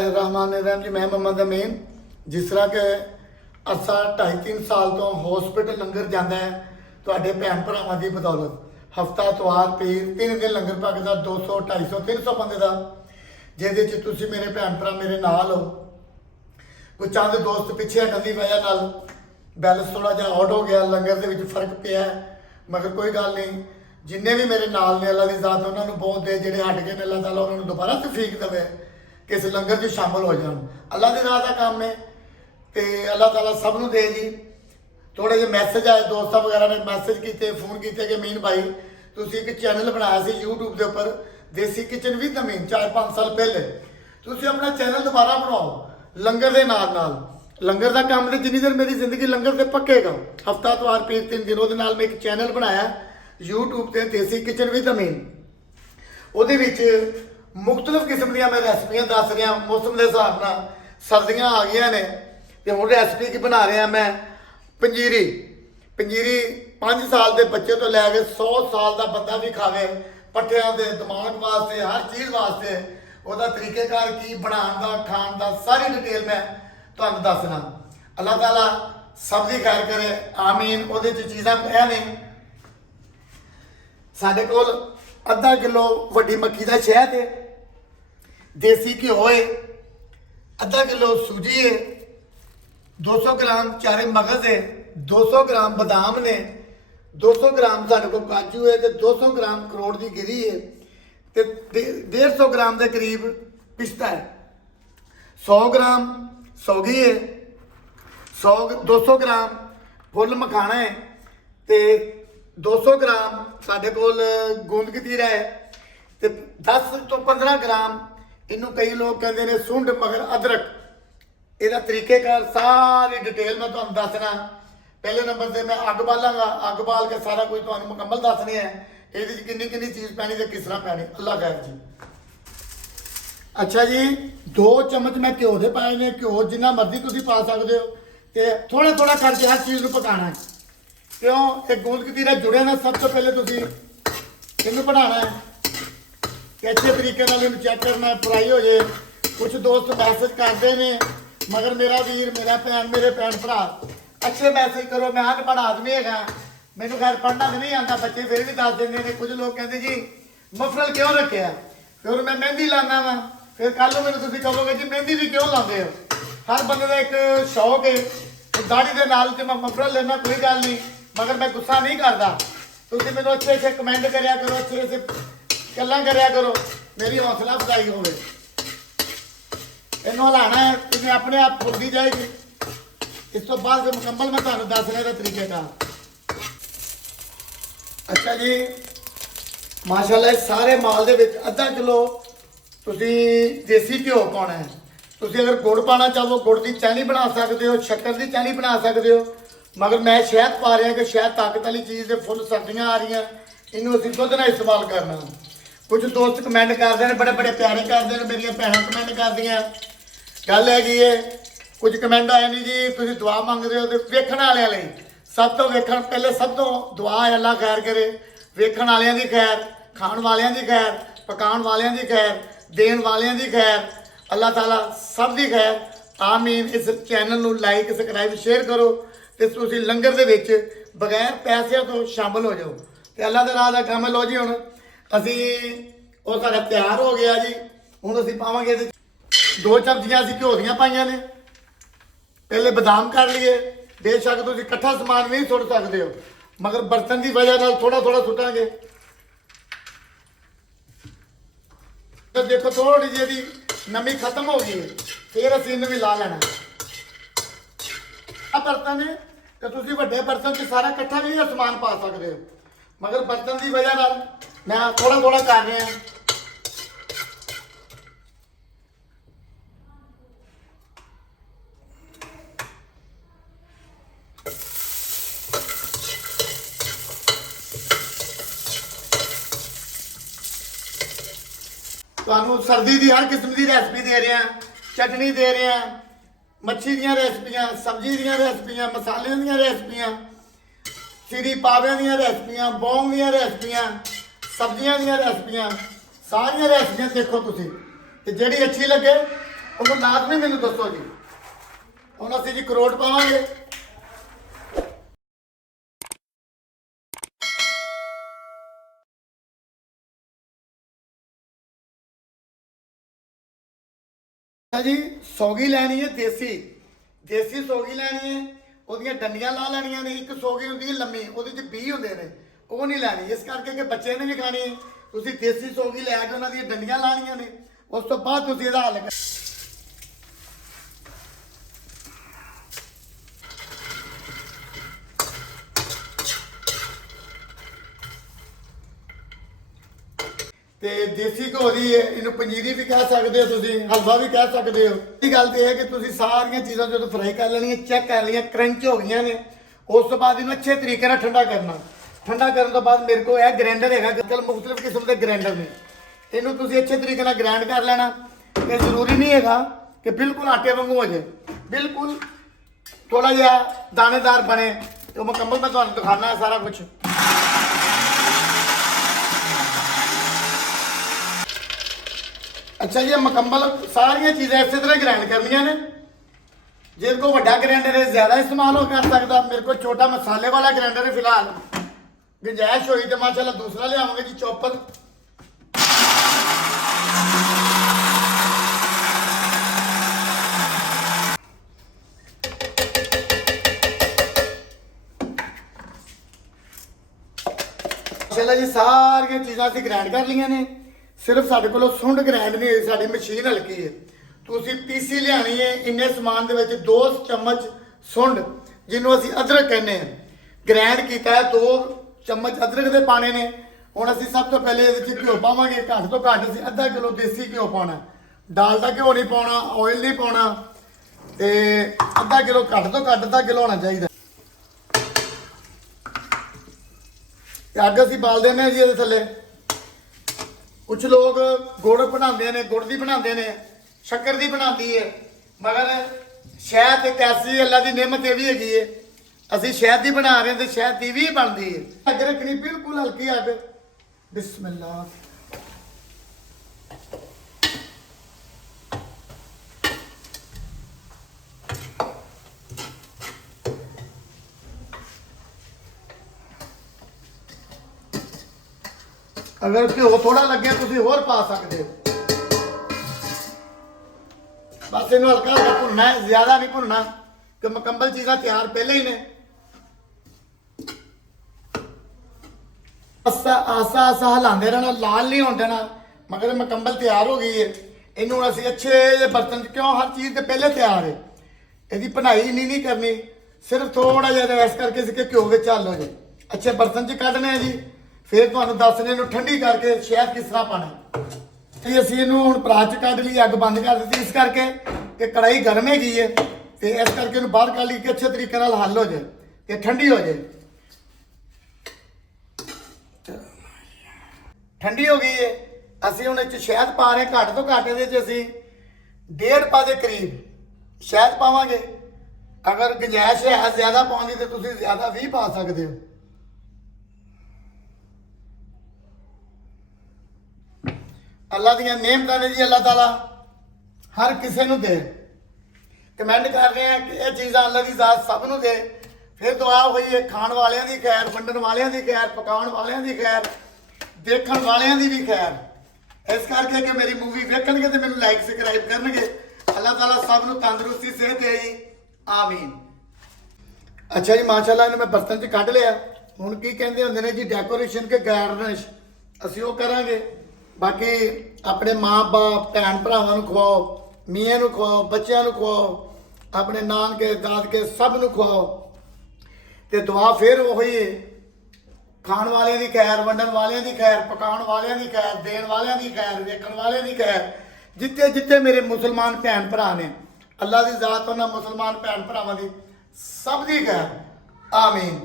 बिस्मिल्लाहिर्रहमानिर्रहीम जी। मैं मोहम्मद अमीन। जिस तरह के अरसा 2.5-3 साल तो हॉस्पिटल लंगर जाता है तो भैन भरावां की बदौलत हफ्ता इतवार पीर 3 दिन लंगर पकता 200 250 300 बंदे का, जिस मेरे भैन भरा मेरे नाल हो। कोई चंद दोस्त पिछे हटन की वजह नाल बैलेंस थोड़ा जहा आउट हो गया, लंगर के फर्क पिया, मगर कोई गल नहीं। जिन्हें भी मेरे नाल ने अल्लाह की ज़ात उन्होंने बहुत दे, ਜਿਹੜੇ हट गए ने अल्लाह ताला उन्होंने दोबारा तौफीक देवे कि इस लंगर में शामिल हो जान। अल्लाह की राह का काम है तो अल्लाह ताला सब नूं दे जी। थोड़े जे मैसेज आए दोस्तों वगैरह ने मैसेज किए, फोन किए कि अमीन भाई तुसीं एक चैनल बनाया सी यूट्यूब के उपर देसी किचन विद अमीन 4-5 साल पहले, तुसीं अपना चैनल दोबारा बनाओ लंगर के नाल नाल। लंगर का काम तो जिन्नी देर मेरी जिंदगी लंगर से पक्केगा, हफ्ता इतवार पीर 3 दिन वो मैं एक चैनल बनाया यूट्यूब पर देसी किचन विद अमीन। वो मुख्तलिफ किस्म दी मैं रेसिपियां दस रहा। मौसम के हिसाब न सर्दियाँ आ गई ने तो हूँ रेसिपी की बना रहा मैं पंजीरी। पंजीरी 5 साल के बच्चे तो लैके 100 साल का बंदा भी खावे, पट्ठियां के दिमाग वास्ते हर चीज़ वास्ते वह तरीकेकार की बनाने का खाण का सारी डिटेल मैं तुहानूं दसना। अल्लाह ताला सब की खैर करे, आमीन। वो चीज़ां यह ने साढ़े कोल अद्धा किलो वड्डी मक्की का शहद है, देसी घ्यो है, अद्धा किलो सूजी है, 200 ग्राम चारे मगज है, 200 ग्राम बादाम ने, 200 ग्राम साढ़े को काजू है, तो 200 ग्राम करोड़ की गिरी है, तो 150 ग्राम के करीब पिस्ता है, 100 ग्राम सौगी है, 200 ग्राम फुल मखाना है, तो 200 ग्राम साढ़े कोल गूंद कतीरा है, तो 10 तो 15 ग्राम इनू कई लोग कहते हैं सुंड मगर अदरक। यदा तरीकेकार सारी डिटेल मैं तुहानूं दसना। पहले नंबर से मैं अग बालांगा, अग बाल के सारा कुछ तुहानूं मुकम्मल दसनी है ये किन्नी किन्नी चीज़ पैनी तो किस तरह पैनी। अल्लाह खैर जी। अच्छा जी, 2 चम्मच मैं घ्यो के पाए ने। घ्यो जिन्ना मर्जी तुसीं पा सकते हो, तो थोड़ा थोड़ा करके हर चीज़ को पकाना है। क्यों एक गूंद कतीरा जुड़े ना, सब तो पहले तुसीं इनू बनाना है कि अच्छे तरीके चेक करना फ्राई हो जाए। कुछ दोस्त मैसेज करते हैं मगर मेरा वीर मेरे भैन भरा अच्छे मैसेज करो। मैं अनपढ़ आदमी है, मैंने खैर पढ़ना तो नहीं आता, बच्चे फिर भी दस देंगे ने। कुछ लोग कहते जी मफरल क्यों रखे, फिर मैं मेहंदी लाना वा, फिर कल मैंने तुम कहोगे जी मेहंदी भी क्यों लाते हो। हर बंदे का एक शौक है, दाढ़ी के नाल मैं मफरल लेना कोई गल नहीं, मगर मैं गुस्सा नहीं करता। तुम मैंने अच्छे अच्छे कमेंट कराया करो, अच्छे अच्छे गल्लां कराया करो, मेरी हौसला अफजाई होवे। इन्हों हिलाना है, तुम्हें अपने आप फुलती जाएगी। इस तो बाद से मुकम्मल मैं तुहानूं दसने का तरीके का। अच्छा जी, माशाल्लाह सारे माल दे विच अद्धा किलो तुसीं देसी घ्यो पाना है। तुसीं अगर गुड़ पाना चाहो गुड़ की चैनी बना सकते हो, शक्कर की चैनी बना सकते हो, मगर मैं शहद पा रहा कि शहद ताकत वाली चीज़ है, फुल सर्दियाँ आ रही हैं, इनू असीं दुध नाल इस्तेमाल करना। कुछ दोस्त कमेंट करते हैं, बड़े बड़े प्यारे करते हैं, मेरिया भैन कमेंट कर दियाँ। गल है कुछ कमेंट आए नहीं जी तुसीं दुआ मंगते हो, तो वेखण वालियां लई सब तो वेखण पहले सब तो दुआ है अल्लाह खैर करे। वेखण वालियां दी खैर, खाण वालियां दी खैर, पकाउण वालियां दी खैर, देण वालियां दी खैर, अल्लाह ताला सब दी खैर, आमीन। इस चैनल नूं लाइक सबसक्राइब शेयर करो, तो तुसीं लंगर दे विच बगैर पैसिਆਂ तो शामिल हो जाओ। तो अल्लाह दे राह दा काम लो जी। हुण असीं वो साडा तैयार हो गया जी। हुण असीं पावांगे 2 चमचियां असीं घ्यो दीयां पाईयां ने। पहले बादाम कर लिए, बेशक तुसीं इकट्ठा समान नहीं सुट सकते हो, मगर बर्तन की वजह नाल थोड़ा थोड़ा सुटांगे। तो देखो थोड़ी जी नमी खत्म हो गई है, फिर असीं इन्हूं भी ला लेना। बर्तन है तो तुसीं वड्डे बर्तन से सारा इकट्ठा नहीं समान पा सकते हो, मगर बर्तन की वजह नाल मैं थोड़ा थोड़ा कर रहा। तुहानूं सर्दी की हर किस्म की रेसिपी दे रहे हैं, चटनी दे रहे हैं, मच्छी दी रेसिपियाँ, सब्जी दी रेसिपियाँ, मसाले दी रेसिपियाँ, सीरी पावे दी रेसिपियाँ, बौंग दी रेसिपियाँ, सब्जियां दी रेसिपियाँ, सारिया रेसिपियाँ देखो तुसीं, ते जिहड़ी अच्छी लगे ਉਹਨੂੰ ਲਾਜ਼ਮੀ ਮੈਨੂੰ ਦੱਸੋ ਜੀ। ਹੁਣ ਅਸੀਂ ਜੀ ਕਰੋੜ ਪਾਵਾਂਗੇ। जी सौगी लैनी है देसी देसी सौगी लैनी है। ਉਹਦੀਆਂ ਡੰਡੀਆਂ ਲਾ ਲੈਣੀਆਂ ਨੇ। ਇੱਕ ਸੌਗੀ ਹੁੰਦੀ ਹੈ ਲੰਮੀ, ਉਹਦੇ 'ਚ 20 ਹੁੰਦੇ ਨੇ, ਉਹ ਨਹੀਂ ਲੈਣੀ। ਇਸ ਕਰਕੇ ਕਿ ਬੱਚੇ ਨੇ ਵੀ ਖਾਣੀ ਹੈ, ਤੁਸੀਂ ਦੇਸੀ ਸੌਗੀ ਲੈ ਕੇ ਉਹਨਾਂ ਦੀਆਂ ਡੰਡੀਆਂ ਲਾਣੀਆਂ ਨੇ। ਉਸ ਤੋਂ ਬਾਅਦ ਤੁਸੀਂ ਇਹਦਾ ਹੱਲ ਤੇ ਦੇਸੀ ਘਿਓ ਦੀ ਇਹਨੂੰ ਪੰਜੀਰੀ ਵੀ ਕਹਿ ਸਕਦੇ ਹੋ, ਤੁਸੀਂ ਹਲਵਾ ਵੀ ਕਹਿ ਸਕਦੇ ਹੋ। ਇਹ ਗੱਲ ਤੇ ਹੈ ਕਿ ਤੁਸੀਂ ਸਾਰੀਆਂ ਚੀਜ਼ਾਂ ਜਦੋਂ ਫਰਾਈ ਕਰ ਲੈਣੀਆਂ, ਚੈੱਕ ਕਰ ਲਈਆਂ ਕਰੰਚ ਹੋ ਗਈਆਂ ਨੇ, ਉਸ ਤੋਂ ਬਾਅਦ ਇਹਨੂੰ ਅੱਛੇ ਤਰੀਕੇ ਨਾਲ ਠੰਡਾ ਕਰਨਾ। ਠੰਡਾ ਕਰਨ ਤੋਂ ਬਾਅਦ ਮੇਰੇ ਕੋਲ ਇਹ ਗ੍ਰਾਈਂਡਰ ਹੈਗਾ, ਕੱਲ ਮੁxtਲਿਫ ਕਿਸਮ ਦੇ ਗ੍ਰਾਈਂਡਰ ਨੇ, ਇਹਨੂੰ ਤੁਸੀਂ ਅੱਛੇ ਤਰੀਕੇ ਨਾਲ ਗ੍ਰਾਈਂਡ ਕਰ ਲੈਣਾ। ਇਹ ਜ਼ਰੂਰੀ ਨਹੀਂ ਹੈਗਾ ਕਿ ਬਿਲਕੁਲ ਆਟੇ ਵਾਂਗੂ ਹੋ ਜਾਏ, ਬਿਲਕੁਲ ਥੋੜਾ ਜਿਹਾ ਦਾਣੇਦਾਰ ਬਣੇ। ਤੇ ਮੁਕੰਮਲ ਮੈਂ ਤੁਹਾਨੂੰ ਦਿਖਾਣਾ ਹੈ ਸਾਰਾ ਕੁਝ। अच्छा जी मुकम्मल सारिया चीज़ें इस तरह ग्राइंड करनिया ने। जिन को वड्डा ग्राइंडर है ज़्यादा इस्तेमाल हो कर सकता, मेरे को छोटा मसाले वाला ग्राइंडर है। फिलहाल गुंजाइश हुई तो माशाल्लाह दूसरा ले आवांगे जी चॉपर। माशाल्लाह जी सारिया चीज़ां असीं ग्राइंड कर लिया ने। सिर्फ साढ़े को सुंड ग्राइंड नहीं हुई, साड़ी मशीन हल्की है। तुसी पीसी लियानी है। इन्ने समान दे विच 2 चम्मच सुंड जिन्हों असीं अदरक कहने हैं, ग्राइंड किया है। 2 चम्मच अदरक दे पाने ने। हुण असीं सब तो पहले इहदे विच घिओ पावांगे। घੱਟ ਤੋਂ ਘੱਟ असीं आधा किलो देसी घिओ पाउणा, डालडा घिओ नहीं पाउणा, ऑयल नहीं पाउणा। ते आधा किलो घੱਟ ਤੋਂ घੱਟ आधा किलो होना चाहिए। अग असीं बाल देने जी इहदे थल्ले। कुछ लोग गुड़ बनाते हैं, गुड़ की बनाते हैं, शक्कर की बनाती है, मगर शहद एक ऐसी अल्लाह की नेमत ये भी हैगी है। असी शहद की बना रहे हैं तो शहद की भी बनती है। अग रखनी बिल्कुल हल्की अग। बिस्मिल्लाह। अगर घ्यो थोड़ा लगे तुम होर पा सकते हो। बस इन हल्का हल्का भुनना है, ज्यादा नहीं भुनना कि मुकम्मल चीज़ां तैयार पहले ही ने। आसा आसा आसा हिलाते रहना, लाल नहीं होने देना, मगर मुकम्मल तैयार हो गई है। इनू असीं अच्छे बर्तन क्यों, हर चीज़ तो पहले तैयार है, यदि भुनाई नहीं करनी, सिर्फ थोड़ा जिहा रैस करके इसके घ्यो में हल हो जाए। अच्छे बर्तन च कढ़ने जी, फिर तुहानूं दसने नूं ठंडी करके शहद किस तरह पाना। ते असीं इहनूं हुण परात च कढ ली, अग बंद कर दी इस करके कि कढ़ाई गर्म हैगी है, तो इस करके इहनूं बाहर कढ ली कि अच्छे तरीके नाल हल हो जाए ते ठंडी हो जाए। ठंडी हो गई है। असीं हुण इह शहद पा रहे, घੱਟ ਤੋਂ घੱਟ इहदे च असीं 1.5 पा दे करीब शहद पावांगे। अगर गुंजाइश है ज़्यादा पाउण दी ते तुसीं ज़्यादा 20 पा सकदे हो। अल्लाह दियां नेमतां ने जी, अल्लाह ताला हर किसी नूं दे। कमेंट कर रहे हैं कि यह चीज़ां अल्लाह की ज़ात सब नूं दे। फिर दुआ होई है खाण वालियां दी खैर, वंडण वालियां दी खैर, पकाउण वालियां दी खैर, देखण वालियां दी भी खैर। इस करके कि मेरी मूवी वेखणगे ते मैनूं लाइक सबसक्राइब करनगे। अल्लाह ताला सब नूं तंदुरुस्ती सेहत दे जी, आमीन। अच्छा जी माशाअल्लाह, इन्हूं मैं बर्तन च कढ लिया। हुण की कहंदे हुंदे ने जी डेकोरेशन के गार्निश, असीं ओह करांगे। बाकी अपने माँ बाप भैन भरावां नूं खवाओ, मियाँ नूं खवाओ, बच्चों नूं खवाओ, अपने नानके दादके सब नूं खवाओ। ते दुआ फिर वही है, खाण वाले की खैर, वंडण वाले की खैर, पकाउण वाले की खैर, देण वाले की खैर, वेखण वाले की खैर। जिथे जिथे मेरे मुसलमान भैन भरा ने, अल्लाह की ज़ात उन्हां मुसलमान भैन भरावां दी सब दी खैर, आमीन।